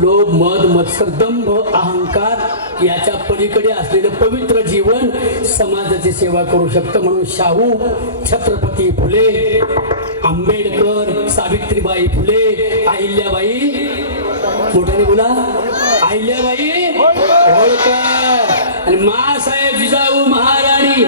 लोभ मद मत्सरदंभ अहंकार याच्या पलीकडे असलेलं पवित्र जीवन समाजाची सेवा करू शकतं म्हणून शाहू छत्रपती फुले आंबेडकर सावित्रीबाई फुले अहिल्याबाई मोठ्याने बोला अहिल्याबाई होळकर आणि मासाहेब जिजाऊ महाराणी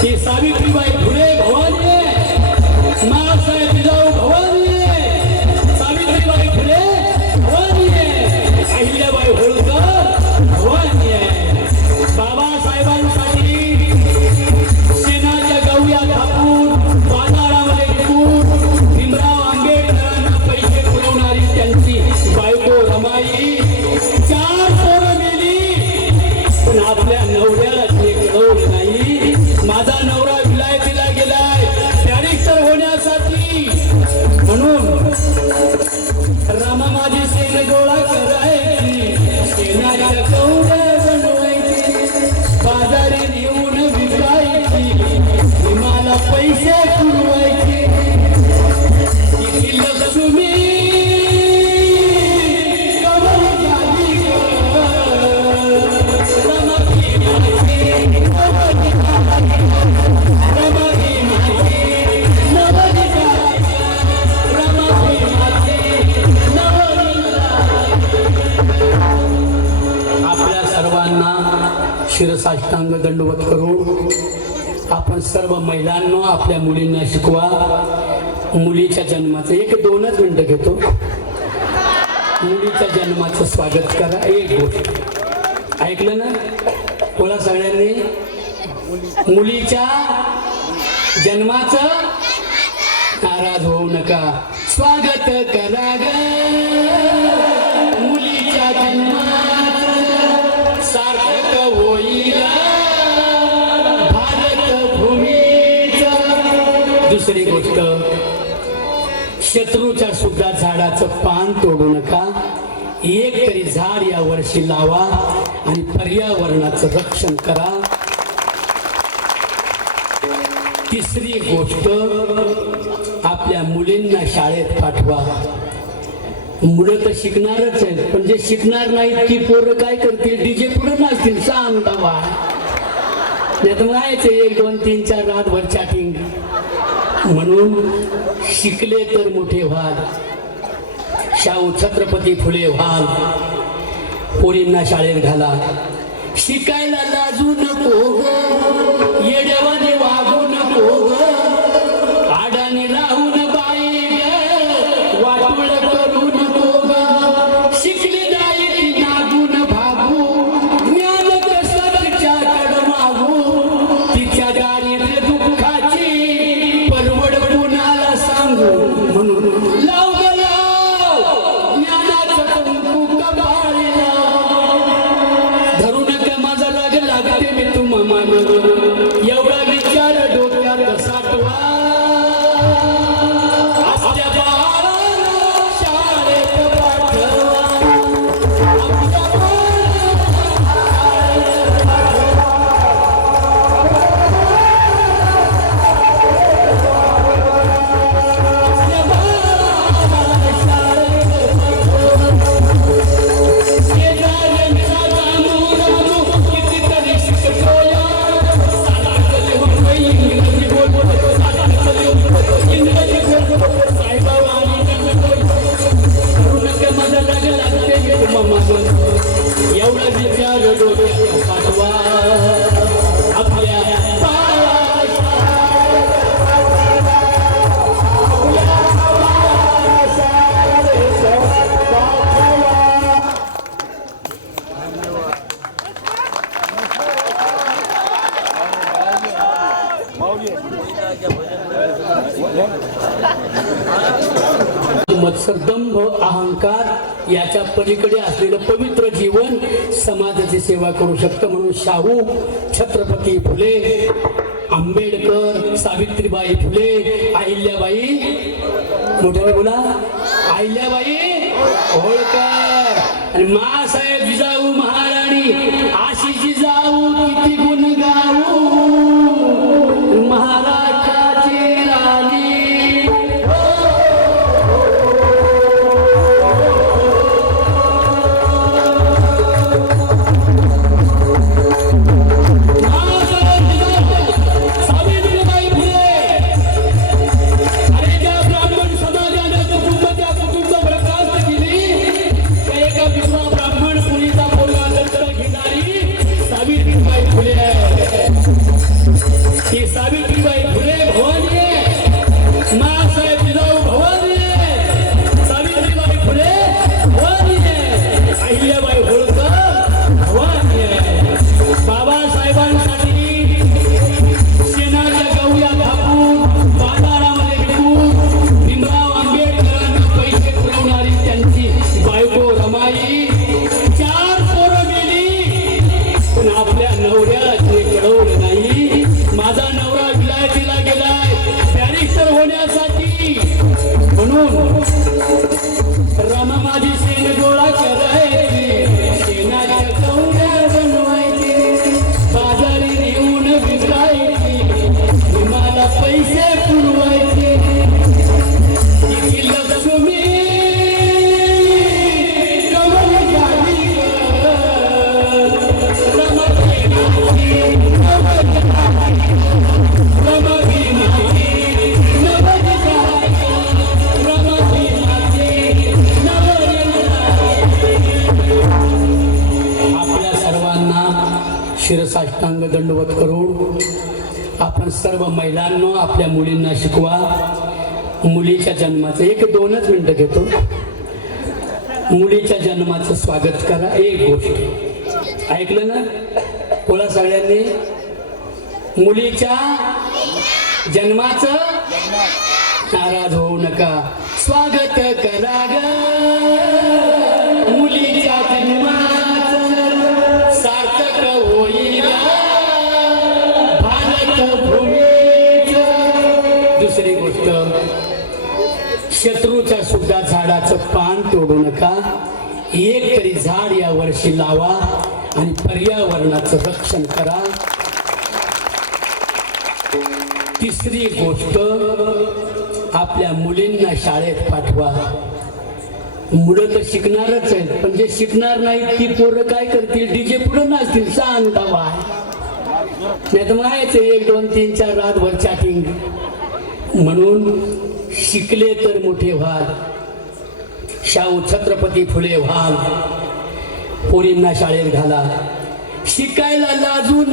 ती सावित्रीबाई বাজে সেই গোড়া साष्टांग दंडवत करून आपण सर्व महिलांना आपल्या मुलींना शिकवा. मुलीच्या जन्माचं एक दोनच मिनटं घेतो. मुलीच्या जन्माचं स्वागत करा. एक गोष्ट. ऐकलं ना? बोला सगळ्यांनी. मुलीच्या जन्माचं नाराज होऊ नका. स्वागत करा. शत्रूच्या सुद्धा झाडाचं पान तोडू नका. एक तरी झाड या वर्षी लावा आणि पर्यावरणाचं रक्षण करा. तिसरी गोष्ट आपल्या मुलींना शाळेत पाठवा. मुलं तर शिकणारच आहेत पण जे शिकणार नाहीत ती पोरं काय करतील? डीजे पुढे नाचतील सांग बाबा. नाही तर एक दोन तीन चार रातभर चॅटिंग म्हणून शिकले तर मोठे व्हाल. शाहू छत्रपती फुले व्हाल. पोरींना शाळेत घाला. शिकायला लाजू नको येड्या माऊली अहंकार याच्या पलीकडे असलेलं पवित्र जीवन समाजाची सेवा करू शकतं म्हणून शाहू छत्रपती फुले आंबेडकर सावित्रीबाई फुले अहिल्याबाई मोठ्याने बोला अहिल्याबाई होळकर आणि मासाहेब जिजाऊ महाराणी आशी जिजाऊ दंडवत करून आपण सर्व महिलांना आपल्या मुलींना शिकवा. मुलीच्या जन्माचं एक दोनच मिनिटं घेतो. मुलीच्या जन्माचं स्वागत करा. एक गोष्ट. ऐकलं ना? बोला सगळ्यांनी. मुलीच्या जन्माचं नाराज होऊ नका. स्वागत करा ग. सुद्धा झाडाचं पान तोडू नका. एक तरी झाड या वर्षी लावा आणि पर्यावरणाचं रक्षण करा. तिसरी गोष्ट आपल्या मुलींना शाळेत पाठवा. मुलं तर शिकणारच आहेत पण जे शिकणार नाहीत ती पोरं काय करतील? डीजे पुढे नाचतील. सांग दावा नाही तर माहिती एक दोन तीन चार रातभर चॅटिंग म्हणून शिकले तर मोठे व्हाल. शाहू छत्रपती फुले व्हाल. पोरींना शाळेत घाला. शिकायला लाजू